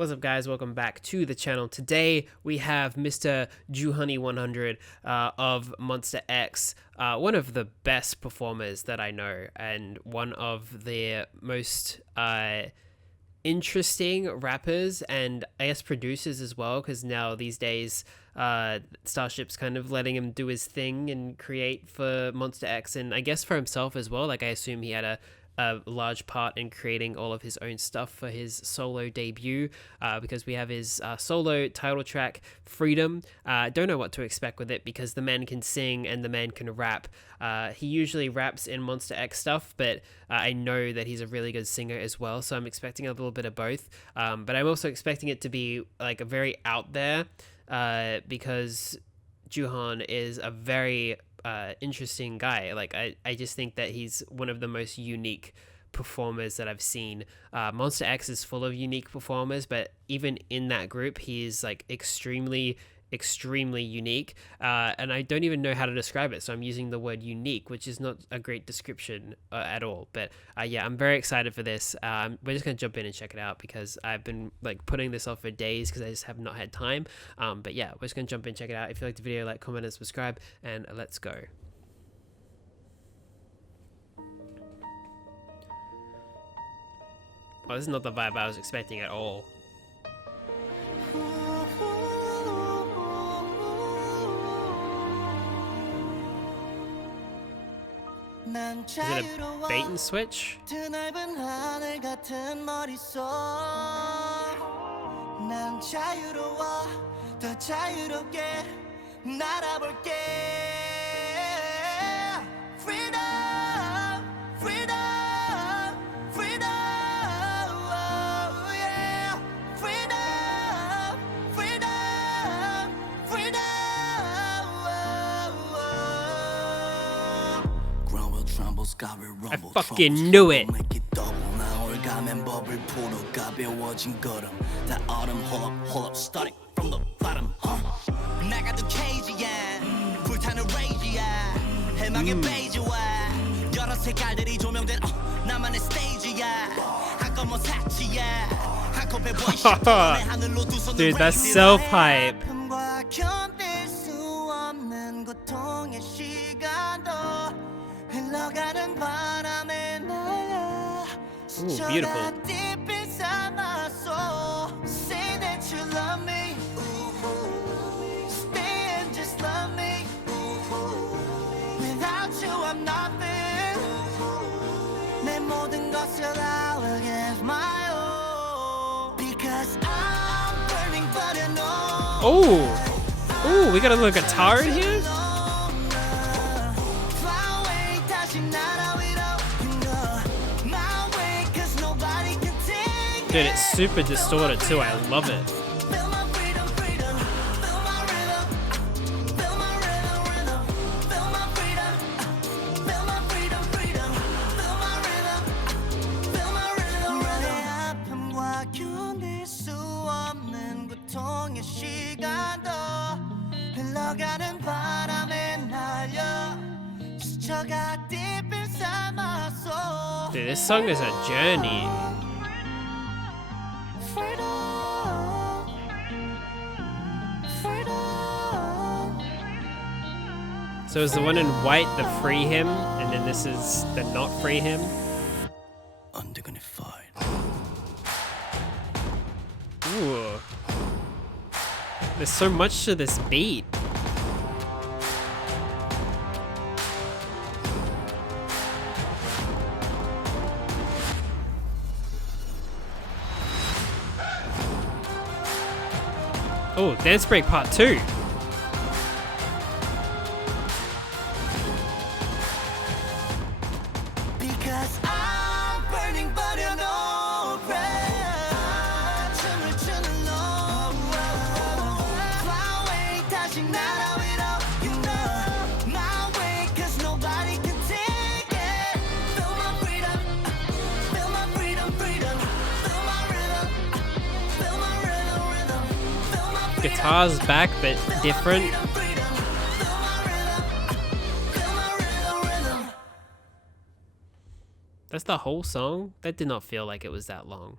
What's up, guys? Welcome back to the channel. Today we have Mr. Joohoney 100 of Monster X, one of the best performers that I know, and one of the most interesting rappers and I guess producers as well, because now these days Starship's kind of letting him do his thing and create for Monster X, and I guess for himself as well. Like, I assume he had a large part in creating all of his own stuff for his solo debut, because we have his solo title track, Freedom. Don't know what to expect with it because the man can sing and the man can rap. He usually raps in Monster X stuff, but I know that he's a really good singer as well, so I'm expecting a little bit of both. But I'm also expecting it to be like a very out there, because Joohon is a very interesting guy. Like, I just think that he's one of the most unique performers that I've seen. Monster X is full of unique performers, but even in that group, he's like extremely unique, and I don't even know how to describe it, so I'm using the word unique, which is not a great description at all. But yeah, I'm very excited for this. We're just gonna jump in and check it out because I've been like putting this off for days because I just have not had time. But yeah, we're just gonna jump in, check it out. If you like the video, like, comment, and subscribe, and let's go. Well, this is not the vibe I was expecting at all. Is it a bait and switch? I fucking knew it. Dude, that's self-hype. Ooh, beautiful. Oh, ooh, we got a little guitar in here. Dude, it's super distorted too. I love it. Dude, this song is a journey. So is the one in white the free him, and then this is the not free him? Ooh. There's so much to this beat. Oh, Dance Break Part 2. Guitar's back, but different. That's the whole song? That did not feel like it was that long.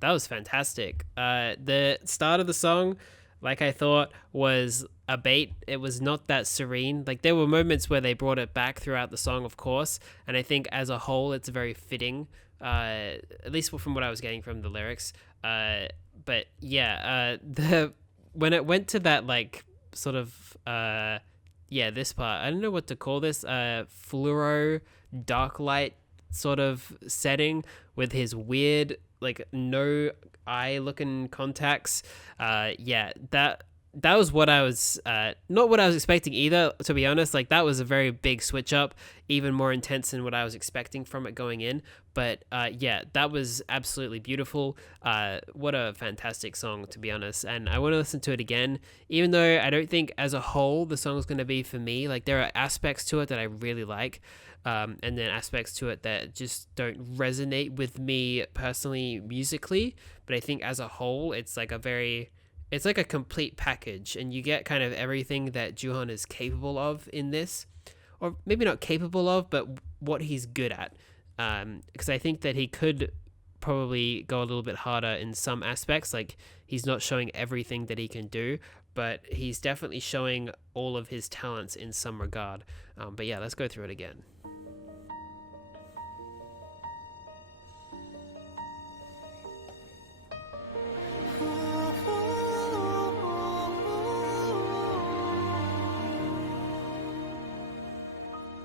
That was fantastic. The start of the song, like I thought, was a bait. It was not that serene. Like there were moments where they brought it back throughout the song, of course, and I think as a whole, it's very fitting. At least from what I was getting from the lyrics. But yeah, the when it went to that like sort of yeah, this part, I don't know what to call this, fluoro dark light sort of setting with his weird like no eye looking contacts. Yeah, that was what I was not what I was expecting either, to be honest. Like that was a very big switch up, even more intense than what I was expecting from it going in. But yeah, that was absolutely beautiful. What a fantastic song, to be honest. And I want to listen to it again, even though I don't think as a whole the song's going to be for me. Like there are aspects to it that I really like, and then aspects to it that just don't resonate with me personally musically. But I think as a whole, it's like a complete package, and you get kind of everything that Joohon is capable of in this, or maybe not capable of, but what he's good at. Because I think that he could probably go a little bit harder in some aspects. Like he's not showing everything that he can do, but he's definitely showing all of his talents in some regard. But yeah, let's go through it again.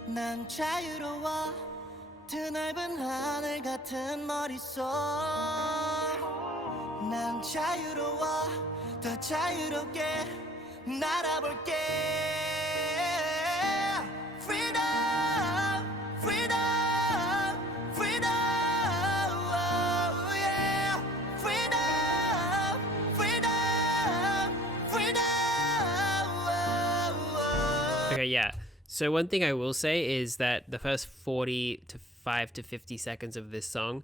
난 자유로워 드넓은 하늘 같은 머릿속 난 자유로워 더 자유롭게 날아볼게 Freedom Freedom Freedom oh, yeah. Freedom Freedom Freedom Okay, yeah. So one thing I will say is that the first 45 to 50 seconds of this song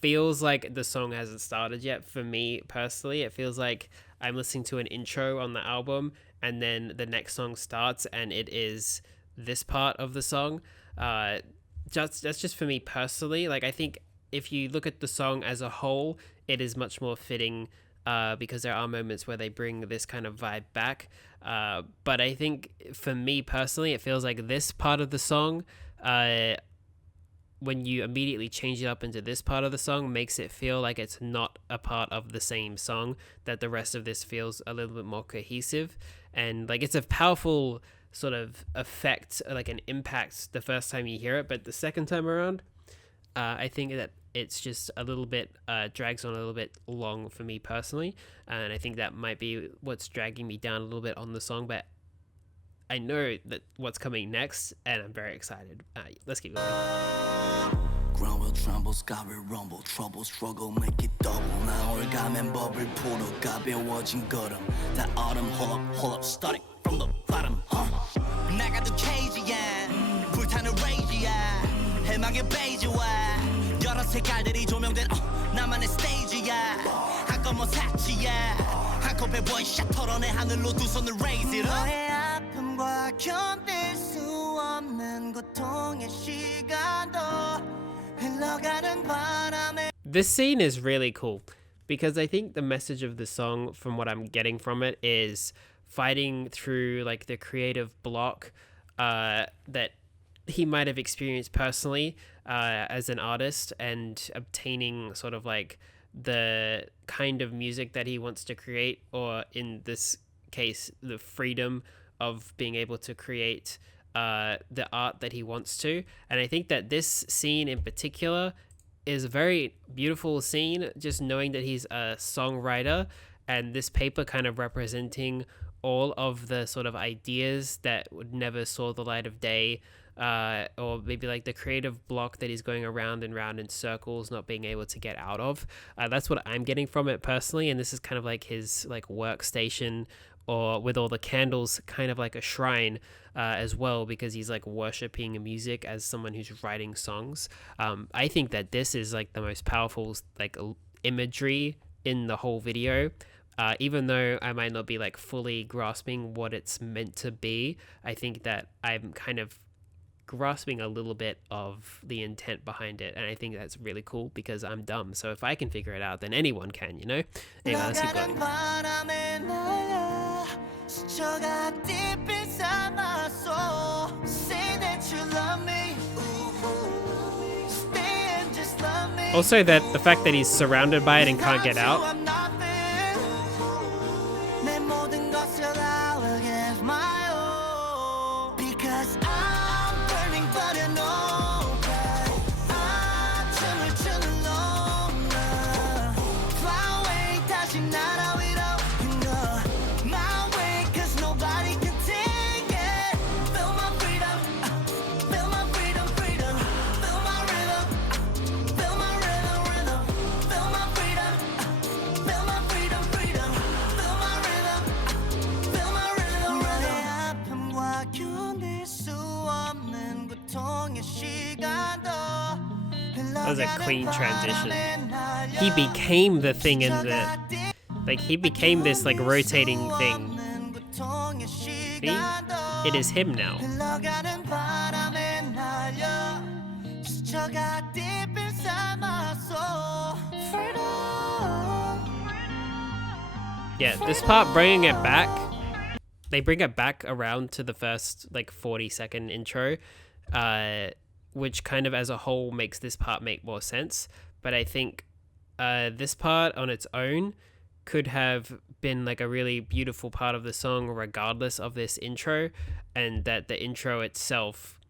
feels like the song hasn't started yet for me personally. It feels like I'm listening to an intro on the album and then the next song starts and it is this part of the song. That's just for me personally. Like I think if you look at the song as a whole, it is much more fitting because there are moments where they bring this kind of vibe back. But I think for me personally, it feels like this part of the song, when you immediately change it up into this part of the song, makes it feel like it's not a part of the same song, that the rest of this feels a little bit more cohesive. And like it's a powerful sort of effect, like an impact the first time you hear it, but the second time around, I think that it's just a little bit drags on a little bit long for me personally, and I think that might be what's dragging me down a little bit on the song. But I know that what's coming next, and I'm very excited. Let's keep going. Ground will tremble, sky will rumble, trouble, struggle, make it double. 나 올가면 버블 풀어 가벼워진 걸음. That autumn, hold up, starting from the bottom. 나가도 cage야, 불타는 rage야, 해망의 베이지와 여러 색깔들이 조명된 나만의 스테이지야. 한꺼번에 사치야, 한컵에 원샷 털어내 하늘로 두 손을 raise it up. 너의 아픔과 견딜 수 없는 고통의 시간도 흘러가는 바람에. This scene is really cool because I think the message of the song, from what I'm getting from it, is fighting through like the creative block that he might have experienced personally as an artist, and obtaining sort of like the kind of music that he wants to create, or in this case, the freedom of being able to create the art that he wants to. And I think that this scene in particular is a very beautiful scene, just knowing that he's a songwriter, and this paper kind of representing all of the sort of ideas that would never saw the light of day, or maybe like the creative block that he's going around and round in circles, not being able to get out of. That's what I'm getting from it personally, and this is kind of like his like workstation, or with all the candles, kind of like a shrine as well, because he's like worshipping music as someone who's writing songs. I think that this is like the most powerful like imagery in the whole video. Even though I might not be like fully grasping what it's meant to be, I think that I'm kind of grasping a little bit of the intent behind it, and I think that's really cool because I'm dumb. So if I can figure it out, then anyone can, you know? Anyway, let's keep going. Also, that the fact that he's surrounded by it and can't get out. That was a clean transition. He became the thing in the... Like, he became this, like, rotating thing. See? It is him now. Yeah, this part, bringing it back... They bring it back around to the first, like, 40-second intro. Which kind of as a whole makes this part make more sense. But I think this part on its own could have been like a really beautiful part of the song regardless of this intro, and that the intro itself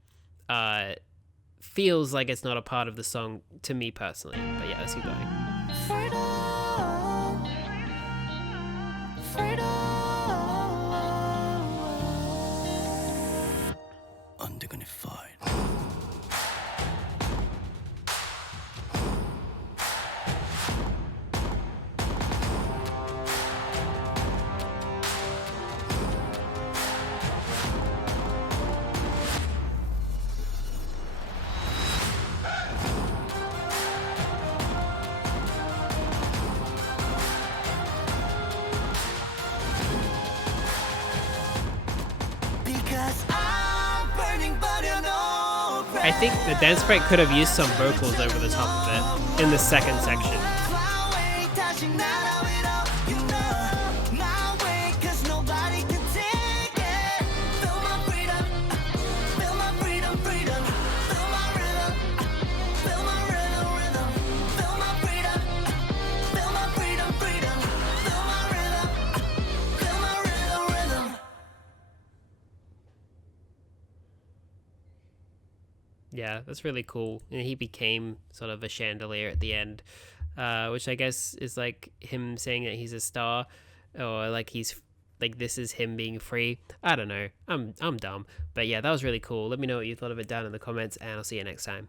feels like it's not a part of the song to me personally. But yeah, let's keep going. Undignified. I think the dance break could have used some vocals over the top of it in the second section. Yeah, that's really cool. And he became sort of a chandelier at the end, which I guess is like him saying that he's a star, or like he's like this is him being free. I don't know. I'm dumb. But yeah, that was really cool. Let me know what you thought of it down in the comments, and I'll see you next time.